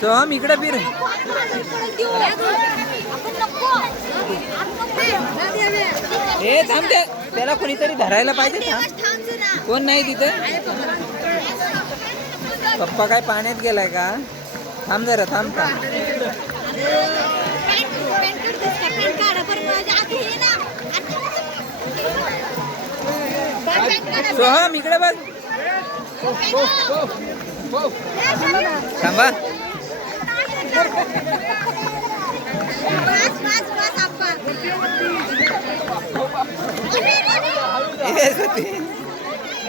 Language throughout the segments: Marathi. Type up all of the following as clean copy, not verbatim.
सोहम इकडे फिर. हे थांबते, त्याला कोणीतरी धरायला पाहिजे ना. कोण नाही तिथे. पप्पा काय पाण्यात गेलाय का. थांब जरा, थांब का. सोहम इकडे बघ. थांबा.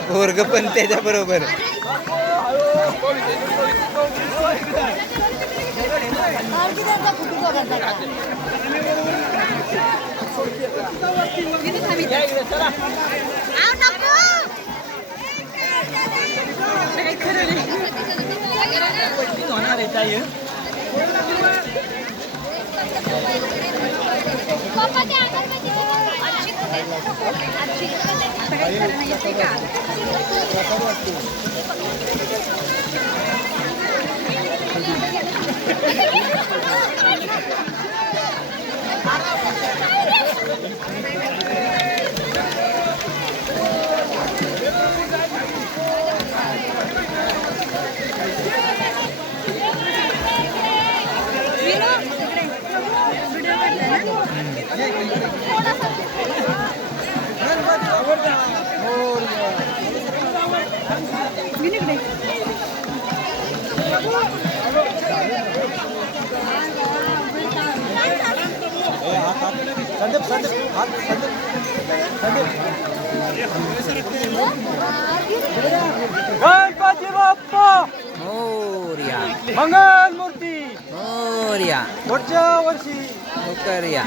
पोरग पण त्याच्या बरोबर. गणपती बाप्पा मोरया. मंगल मूर्ती मोरया. पुढच्या वर्षी मोकरया.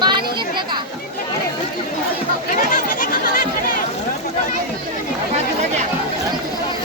पाणी घेतलं का.